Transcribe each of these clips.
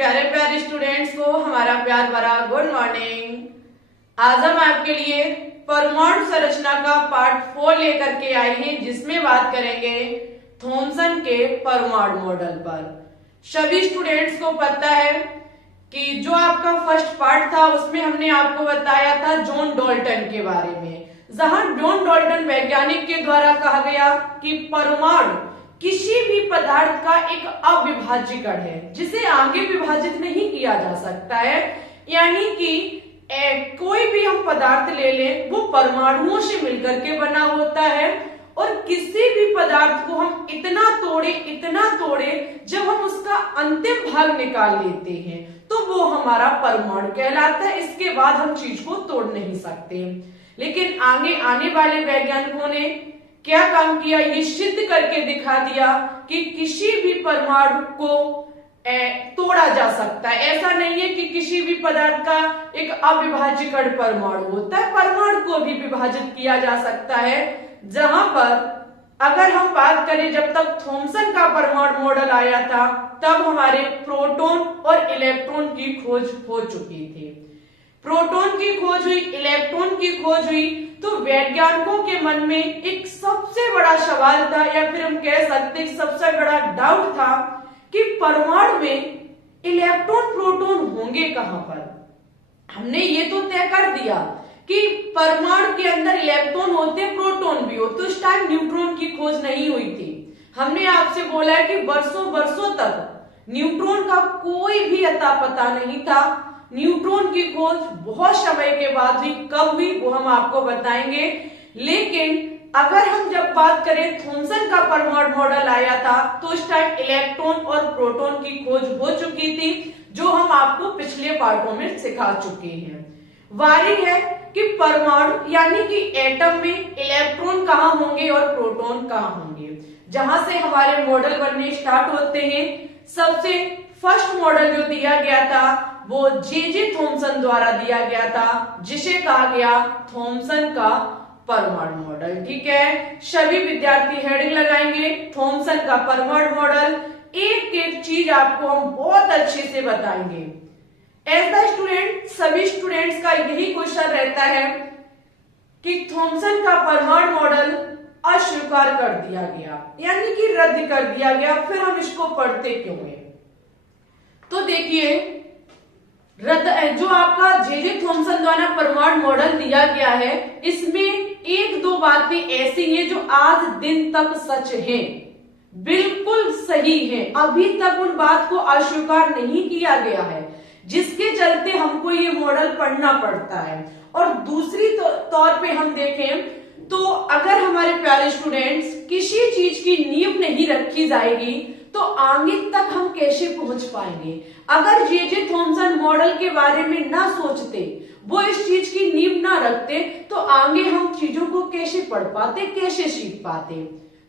प्यारे प्यारे स्टूडेंट्स को हमारा प्यार भरा गुड मॉर्निंग। आज हम आपके लिए परमाणु संरचना का पार्ट 4 लेकर के आए हैं, जिसमें बात करेंगे थॉमसन के परमाणु मॉडल पर। सभी स्टूडेंट्स को पता है कि जो आपका फर्स्ट पार्ट था उसमें हमने आपको बताया था जॉन डाल्टन के बारे में, जहां जॉन डाल्टन वैज्ञानिक के द्वारा कहा गया कि परमाणु किसी भी पदार्थ का एक अविभाज्य कण है जिसे आगे विभाजित नहीं किया जा सकता है। यानी कि कोई भी हम पदार्थ ले लें वो परमाणुओं से मिलकर के बना होता है, और किसी भी पदार्थ को हम इतना तोड़े जब हम उसका अंतिम भाग निकाल लेते हैं तो वो हमारा परमाणु कहलाता है। इसके बाद हम चीज को तोड़ नहीं सकते। लेकिन आगे आने वाले वैज्ञानिकों ने क्या काम किया, ये सिद्ध करके दिखा दिया कि किसी भी परमाणु को तोड़ा जा सकता है। ऐसा नहीं है कि किसी भी पदार्थ का एक अविभाज्य कण परमाणु होता है, परमाणु को भी विभाजित किया जा सकता है। जहां पर अगर हम बात करें, जब तक थॉमसन का परमाणु मॉडल आया था तब हमारे प्रोटॉन और इलेक्ट्रॉन की खोज हो चुकी थी। प्रोटॉन की खोज हुई, इलेक्ट्रॉन की खोज हुई, तो वैज्ञानिकों के मन में एक सबसे बड़ा सवाल था, या फिर हम कह सकते हैं सबसे बड़ा डाउट था कि परमाणु में इलेक्ट्रॉन प्रोटॉन होंगे कहां पर। हमने ये तो तय कर दिया कि परमाणु के अंदर इलेक्ट्रॉन होते, प्रोटॉन भी हो, तो उस टाइम न्यूट्रॉन की खोज नहीं हुई थी। हमने आपसे बोला है कि वर्षों तक न्यूट्रॉन का कोई भी अता पता नहीं था। न्यूट्रॉन की खोज बहुत समय के बाद हुई, कब हुई वो हम आपको बताएंगे। लेकिन अगर हम जब बात करें थॉमसन का परमाणु मॉडल आया था तो उस टाइम इलेक्ट्रॉन और प्रोटॉन की खोज हो चुकी थी, जो हम आपको पिछले पार्टों में सिखा चुके हैं। वारी है कि परमाणु यानी कि एटम में इलेक्ट्रॉन कहां होंगे और प्रोटॉन कहां होंगे। जहां से हमारे मॉडल बनने स्टार्ट होते हैं, सबसे फर्स्ट मॉडल जो दिया गया था वो जे थॉमसन द्वारा दिया गया था, जिसे कहा गया थॉमसन का परमाणु मॉडल। ठीक है, सभी विद्यार्थी हेडिंग लगाएंगे थॉमसन का परमाणु मॉडल। एक एक चीज आपको हम बहुत अच्छे से बताएंगे। ऐसा स्टूडेंट, सभी स्टूडेंट्स का यही क्वेश्चन रहता है कि थॉमसन का परमाणु मॉडल अस्वीकार कर दिया गया, यानी कि रद्द कर दिया गया, फिर हम इसको पढ़ते क्यों हैं। तो देखिए, जो आपका जे थॉमसन द्वारा परमाणु मॉडल दिया गया है, इसमें एक दो बातें ऐसी हैं जो आज दिन तक सच हैं, बिल्कुल सही हैं। अभी तक उन बात को अस्वीकार नहीं किया गया है, जिसके चलते हमको ये मॉडल पढ़ना पड़ता है। और दूसरी तौर पे हम देखें तो अगर हमारे प्यारे स्टूडेंट्स किसी चीज की नींव नहीं रखी जाएगी तो आगे तक हम कैसे पहुंच पाएंगे। अगर जे थॉमसन मॉडल के बारे में ना सोचते, वो इस चीज की नींव ना रखते, तो आगे हम चीजों को कैसे पढ़ पाते, कैसे सीख पाते।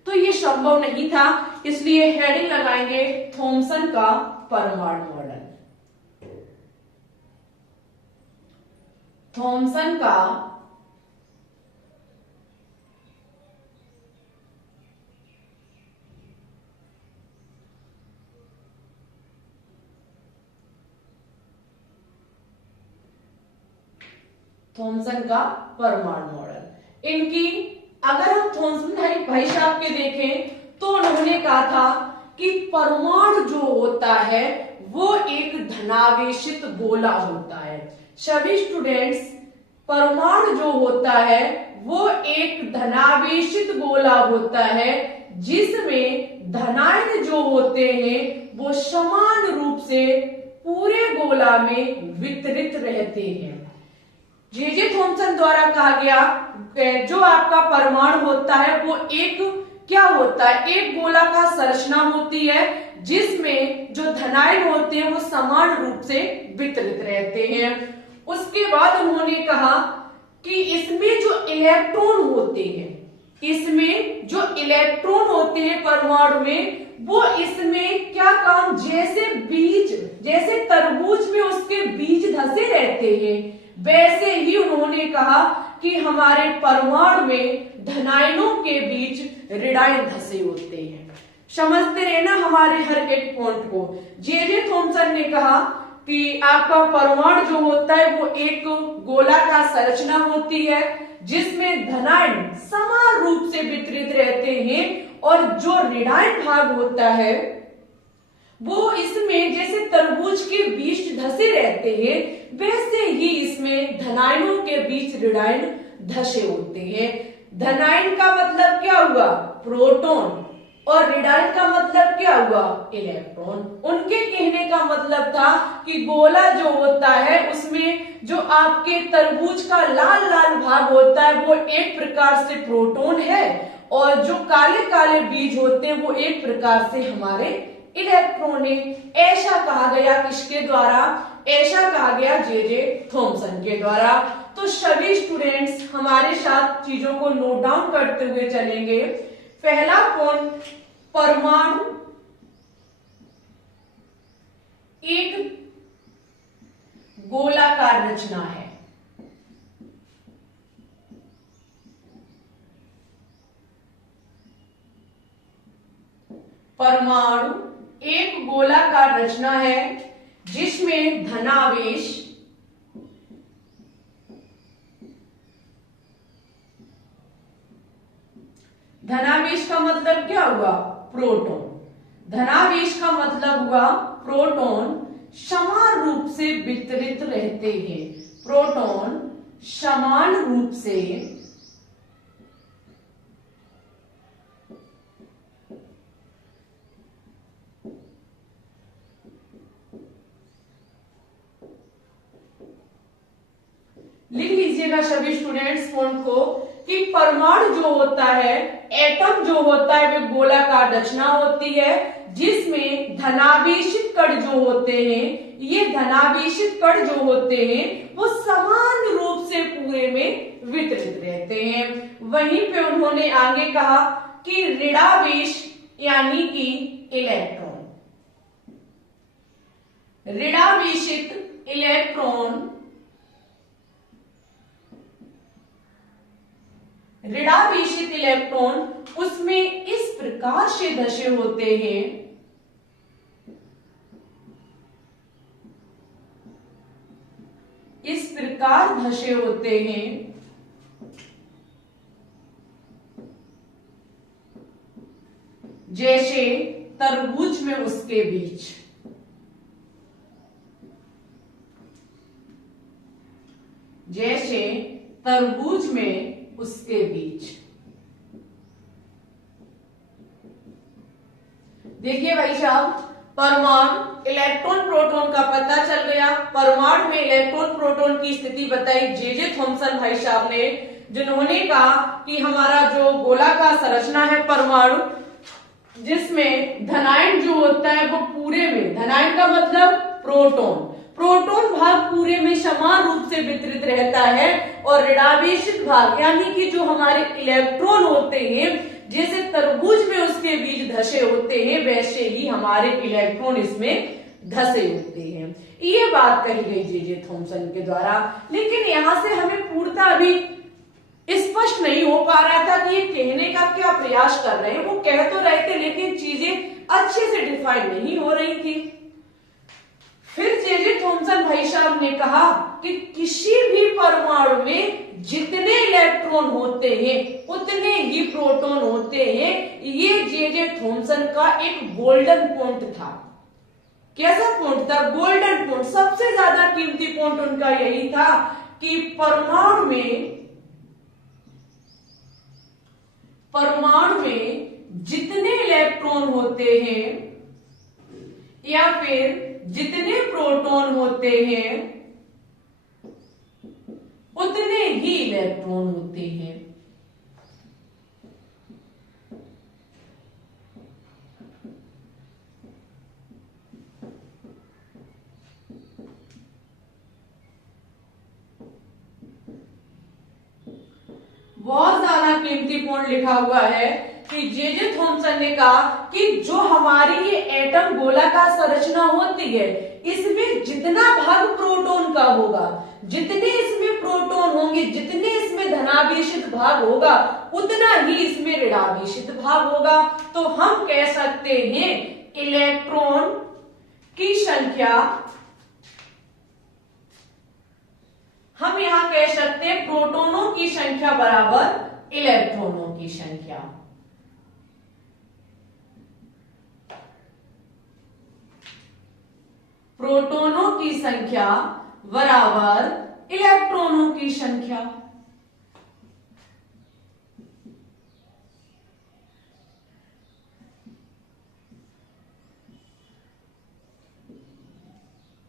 तो ये संभव नहीं था, इसलिए हेडिंग लगाएंगे थॉमसन का परमाणु मॉडल। थॉमसन का परमाणु मॉडल। इनकी अगर हम थॉमसन भाई साहब के देखें तो उन्होंने कहा था कि परमाणु जो होता है वो एक धनावेशित गोला होता है। सभी स्टूडेंट्स, परमाणु जो होता है वो एक धनावेशित गोला होता है, जिसमें धनायन जो होते हैं वो समान रूप से पूरे गोला में वितरित रहते हैं। जे थॉमसन द्वारा कहा गया जो आपका परमाणु होता है वो एक क्या होता है, एक गोलाकार संरचना होती है, जिसमें जो धनायन होते हैं वो समान रूप से वितरित रहते हैं। उसके बाद उन्होंने कहा कि इसमें जो इलेक्ट्रॉन होते हैं परमाणु में, वो इसमें क्या काम, जैसे तरबूज में उसके बीज धसे रहते हैं, वैसे ही उन्होंने कहा कि हमारे परमाणु में धनायनों के बीच ऋणायन धसे होते हैं। समझते रहना हमारे हर एक पॉइंट को। जे थॉमसन ने कहा कि आपका परमाणु जो होता है वो एक गोलाकार संरचना होती है जिसमें धनायन समान रूप से वितरित रहते हैं और जो ऋणायन भाग होता है वो इसमें जैसे तरबूज के बीज धसे रहते हैं वैसे ही इसमें धनायनों के बीच ऋणायन धसे होते हैं। धनायन का मतलब क्या हुआ? प्रोटॉन, और ऋणायन का मतलब क्या हुआ? इलेक्ट्रॉन। उनके कहने का मतलब था कि गोला जो होता है उसमें जो आपके तरबूज का लाल लाल भाग होता है वो एक प्रकार से प्रोटॉन है और जो काले काले बीज होते हैं वो एक प्रकार से हमारे इलेक्ट्रॉन है। ऐसा कहा गया किसके द्वारा? ऐसा कहा गया जे थॉमसन के द्वारा। तो सभी स्टूडेंट्स हमारे साथ चीजों को नोट डाउन करते हुए चलेंगे। पहला पॉइंट, परमाणु एक गोलाकार रचना है। परमाणु एक गोलाकार रचना है जिसमें धनावेश धनावेश का मतलब क्या हुआ? प्रोटॉन। धनावेश का मतलब हुआ प्रोटॉन समान रूप से वितरित रहते हैं। प्रोटॉन समान रूप से लिख लीजिएगा सभी स्टूडेंट्स पॉइंट को कि परमाणु जो होता है, एटम जो होता है वे गोलाकार रचना होती है जिसमें धनावेशित कण जो होते हैं, ये धनावेशित कण जो होते हैं वो समान रूप से पूरे में वितरित रहते हैं। वहीं पे उन्होंने आगे कहा कि ऋणावेश यानी कि इलेक्ट्रॉन, ऋणावेशित इलेक्ट्रॉन, ऋणावेशित इलेक्ट्रॉन उसमें इस प्रकार से धसे होते हैं, इस प्रकार धसे होते हैं जैसे तरबूज में उसके बीज, जैसे तरबूज में उसके बीच। देखिए भाई साहब, परमाणु इलेक्ट्रॉन प्रोटॉन का पता चल गया। परमाणु में इलेक्ट्रॉन प्रोटॉन की स्थिति बताई जे थॉमसन भाई साहब ने, जिन्होंने कहा कि हमारा जो गोलाकार संरचना है परमाणु जिसमें धनायन जो होता है वो पूरे में, धनायन का मतलब प्रोटॉन, प्रोटॉन भाग पूरे में समान रूप से वितरित रहता है और ऋणावेशित भाग यानी कि जो हमारे इलेक्ट्रॉन होते हैं जैसे तरबूज में उसके बीज धसे होते हैं वैसे ही हमारे इलेक्ट्रॉन इसमें धसे होते हैं। ये बात कही गई जे थॉमसन के द्वारा। लेकिन यहां से हमें पूर्णतः अभी स्पष्ट नहीं हो पा रहा था कि ये कहने का क्या प्रयास कर रहे हैं। वो कह तो रहे थे लेकिन चीजें अच्छे से डिफाइन नहीं हो रही थी। फिर जे थॉमसन भाई साहब ने कहा कि किसी भी परमाणु में जितने इलेक्ट्रॉन होते हैं उतने ही प्रोटॉन होते हैं। ये जे थॉमसन का एक गोल्डन पॉइंट था। कैसा पॉइंट था? Golden point. सबसे ज्यादा कीमती पॉइंट उनका यही था कि परमाणु में जितने इलेक्ट्रॉन होते हैं या फिर जितने प्रोटॉन होते हैं उतने ही इलेक्ट्रॉन होते हैं। बहुत ज्यादा कीमती पॉइंट लिखा हुआ है कि जे थॉमसन ने कहा कि जो हमारी ये एटम गोलाकार संरचना होती है इसमें जितना भाग प्रोटॉन का होगा, जितने इसमें प्रोटॉन होंगे, जितने इसमें धनावेशित भाग होगा उतना ही इसमें ऋणावेशित भाग होगा। तो हम कह सकते हैं इलेक्ट्रॉन की संख्या, हम यहां कह सकते हैं प्रोटॉनों की संख्या बराबर इलेक्ट्रॉनों की संख्या। प्रोटॉनों की संख्या बराबर इलेक्ट्रॉनों की संख्या।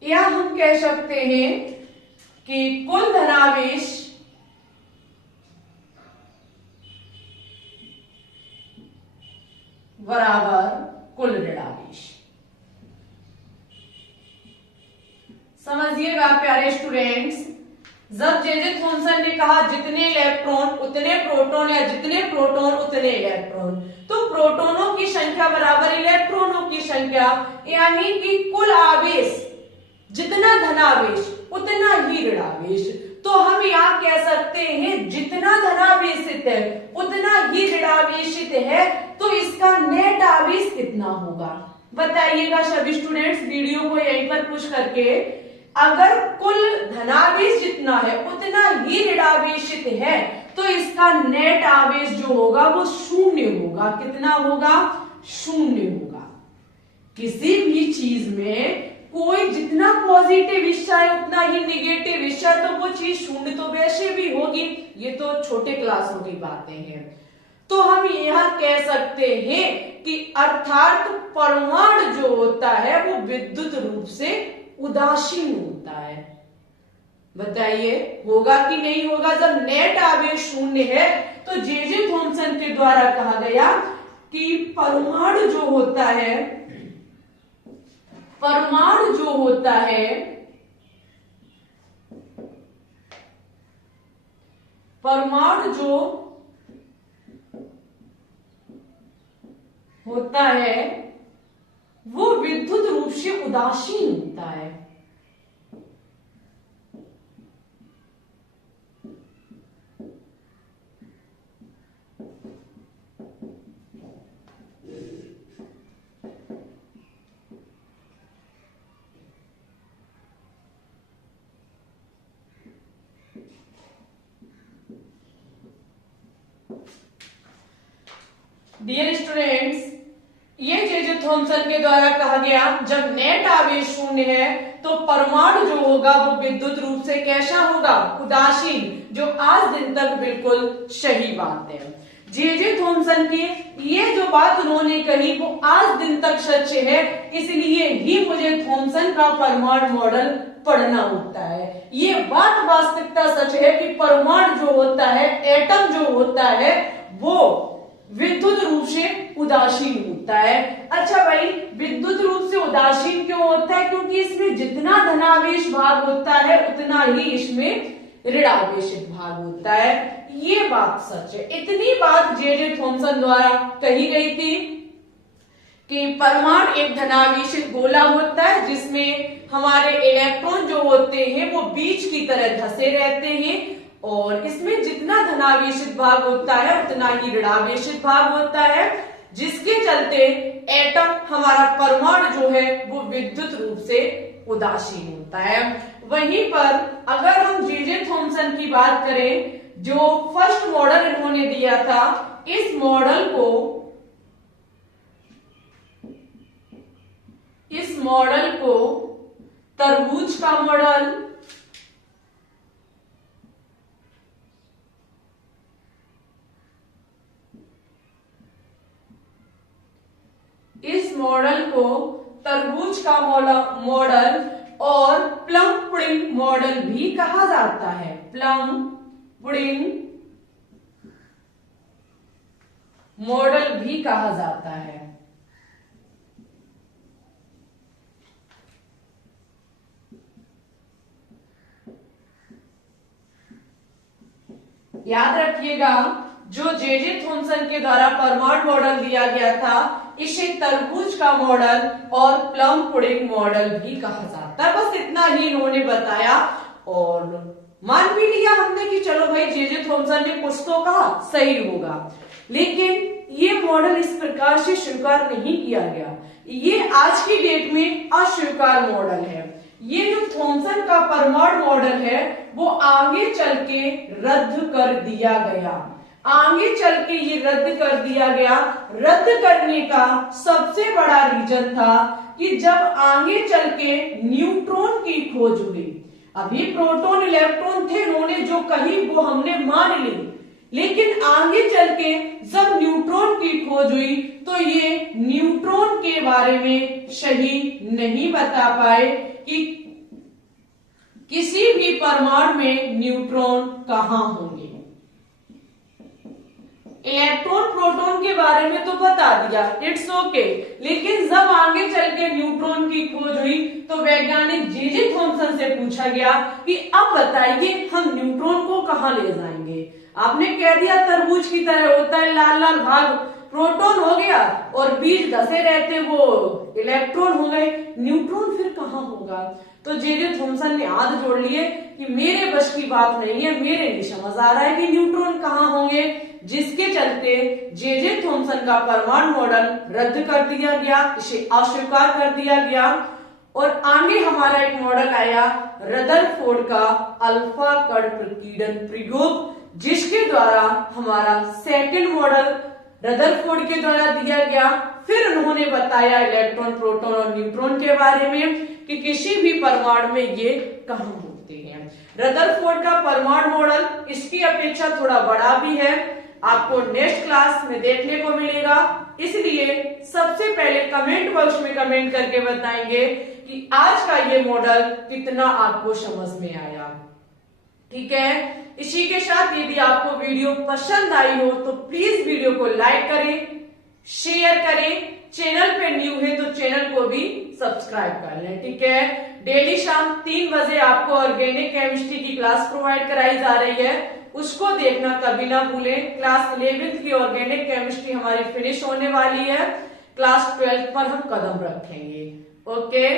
या हम कह सकते हैं कि कुल धनावेश बराबर कुल ऋणावेश। समझिएगा प्यारे स्टूडेंट्स, जब जे थॉमसन ने कहा जितने इलेक्ट्रॉन उतने प्रोटॉन या जितने प्रोटॉन उतने इलेक्ट्रॉन, तो प्रोटॉनों की संख्या बराबर इलेक्ट्रॉनों की संख्या, यानी कि कुल आवेश जितना धनावेश उतना ही ऋणावेश। तो हम यहाँ कह सकते हैं जितना धनावेशित है उतना ही ऋणावेशित है, तो इसका नेट आवेश कितना होगा बताइएगा सभी स्टूडेंट्स वीडियो को यहीं पर पुश करके। अगर कुल धनावेश जितना है उतना ही ऋणावेशित है तो इसका नेट आवेश जो होगा वो शून्य होगा। कितना होगा? शून्य होगा। किसी भी चीज में कोई जितना पॉजिटिव हिस्सा है उतना ही निगेटिव हिस्सा, तो वो चीज शून्य तो वैसे भी होगी। ये तो छोटे क्लासों की बातें हैं। तो हम यह कह सकते हैं कि अर्थात परमाणु जो होता है वो विद्युत रूप से उदासीन होता है। बताइए होगा कि नहीं होगा? जब नेट आवेश शून्य है तो जे थॉमसन के द्वारा कहा गया कि परमाणु जो होता है, परमाणु जो होता है, परमाणु जो होता है वो विद्युत रूप से उदासीन होता है। डियर स्टूडेंट्स, ये जे थॉमसन के द्वारा कहा गया जब नेट आवेश शून्य है तो परमाणु जो होगा वो विद्युत रूप से कैसा होगा? उदासीन, जो आज दिन तक बिल्कुल सही बात है। जे थॉमसन की ये जो बात उन्होंने कही वो आज दिन तक सच है, इसलिए ही मुझे थॉमसन का परमाणु मॉडल पढ़ना होता है। ये बात वास्तविकता सच है कि परमाणु जो होता है, एटम जो होता है, वो विद्युत रूप से उदासीन होता है। अच्छा भाई, विद्युत रूप से उदासीन क्यों होता है? क्योंकि इसमें जितना धनावेश भाग होता है उतना ही इसमें ऋणावेशित भाग होता है। ये बात सच है। इतनी बात जे थॉमसन द्वारा कही गई थी कि परमाणु एक धनावेशित गोला होता है जिसमें हमारे इलेक्ट्रॉन जो होते हैं वो बीच की तरह धसे रहते हैं, और इसमें जितना धनावेशित भाग होता है उतना ही ऋणावेशित भाग होता है, जिसके चलते एटम, हमारा परमाणु जो है वो विद्युत रूप से उदासीन होता है। वहीं पर अगर हम जे थॉमसन की बात करें, जो फर्स्ट मॉडल इन्होंने दिया था, इस मॉडल को तरबूज का मॉडल, इस मॉडल को तरबूज का मॉडल और प्लम पुडिंग मॉडल भी कहा जाता है। प्लम पुडिंग मॉडल भी कहा जाता है। याद रखिएगा, जो जे थॉमसन के द्वारा परमाणु मॉडल दिया गया था, इसे तरबूज का मॉडल और प्लम पुडिंग मॉडल भी कहा जाता है। बस इतना ही इन्होंने बताया, और मान भी लिया हमने कि चलो भाई जे थॉमसन ने कुछ तो कहा, सही होगा, लेकिन ये मॉडल इस प्रकार से स्वीकार नहीं किया गया। ये आज की डेट में अस्वीकार मॉडल है। ये जो थॉमसन का परमाणु मॉडल है वो आगे चल के रद्द कर दिया गया। आगे चल के ये रद्द कर दिया गया। रद्द करने का सबसे बड़ा रीजन था कि जब आगे चल के न्यूट्रॉन की खोज हुई, अभी प्रोटॉन इलेक्ट्रॉन थे, उन्होंने जो कही वो हमने मान ली, लेकिन आगे चल के जब न्यूट्रॉन की खोज हुई तो ये न्यूट्रॉन के बारे में सही नहीं बता पाए कि किसी भी परमाणु में न्यूट्रॉन कहां होंगे। इलेक्ट्रॉन प्रोटॉन के बारे में तो बता दिया, इट्स ओके, लेकिन जब आगे चल के न्यूट्रॉन की खोज हुई तो वैज्ञानिक जे थॉमसन से पूछा गया कि अब बताइए हम न्यूट्रॉन को कहां ले जाएंगे। आपने कह दिया तरबूज की तरह होता है लाल लाल भाग, प्रोटॉन हो गया और बीज धसे रहते वो इलेक्ट्रॉन हो गए, न्यूट्रॉन फिर कहां होगा। तो जे थॉमसन ने हाथ जोड़ लिए कि मेरे बस की बात नहीं है, मेरे नहीं समझ आ रहा है कि न्यूट्रॉन कहां होंगे, जिसके चलते जे थॉमसन का परमाणु मॉडल रद्द कर दिया गया, इसे अस्वीकार कर दिया गया। और आगे हमारा एक मॉडल आया रदरफोर्ड का अल्फा कण प्रकीर्णन प्रयोग, जिसके द्वारा हमारा सेकंड मॉडल रदरफोर्ड के द्वारा दिया गया। फिर उन्होंने बताया इलेक्ट्रॉन प्रोटॉन और न्यूट्रॉन के बारे में कि किसी भी परमाणु में ये कहां होते हैं। रदरफोर्ड का परमाणु मॉडल इसकी अपेक्षा थोड़ा बड़ा भी है, आपको नेक्स्ट क्लास में देखने को मिलेगा, इसलिए सबसे पहले कमेंट बॉक्स में कमेंट करके बताएंगे कि आज का ये मॉडल कितना आपको समझ में आया। ठीक है, इसी के साथ यदि आपको वीडियो पसंद आई हो तो प्लीज वीडियो को लाइक करें, शेयर करें, चैनल पे न्यू है तो चैनल को भी सब्सक्राइब कर लें। ठीक है, डेली शाम 3 बजे आपको ऑर्गेनिक केमिस्ट्री की क्लास प्रोवाइड कराई जा रही है, उसको देखना कभी ना भूलें। क्लास 11th की ऑर्गेनिक केमिस्ट्री हमारी फिनिश होने वाली है, क्लास 12th पर हम कदम रखेंगे। ओके,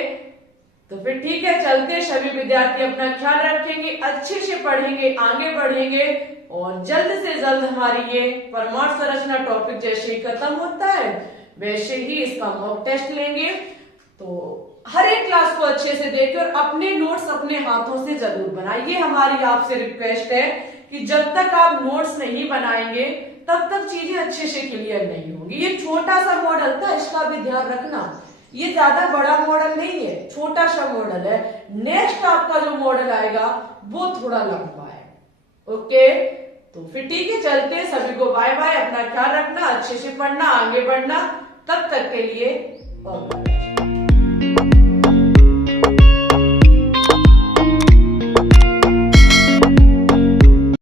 तो फिर ठीक है, चलते सभी विद्यार्थी अपना ख्याल रखेंगे, अच्छे से पढ़ेंगे, आगे बढ़ेंगे और जल्द से जल्द हमारी ये परमाणु संरचना टॉपिक जैसे ही खत्म होता है वैसे ही इसका मॉक टेस्ट लेंगे। तो हर एक क्लास को अच्छे से देखिए और अपने नोट्स अपने हाथों से जरूर बनाइए। हमारी आपसे रिक्वेस्ट है कि जब तक आप नोट्स नहीं बनाएंगे तब तक चीजें अच्छे से क्लियर नहीं होगी। ये छोटा सा मॉडल था, इसका भी ध्यान रखना, ये ज्यादा बड़ा मॉडल नहीं है, छोटा सा मॉडल है। नेक्स्ट आपका जो मॉडल आएगा वो थोड़ा लंबा है। ओके, तो फिर ठीक है, चलते हैं, सभी को बाय बाय, अपना ख्याल रखना, अच्छे से पढ़ना, आगे बढ़ना, तब तक के लिए और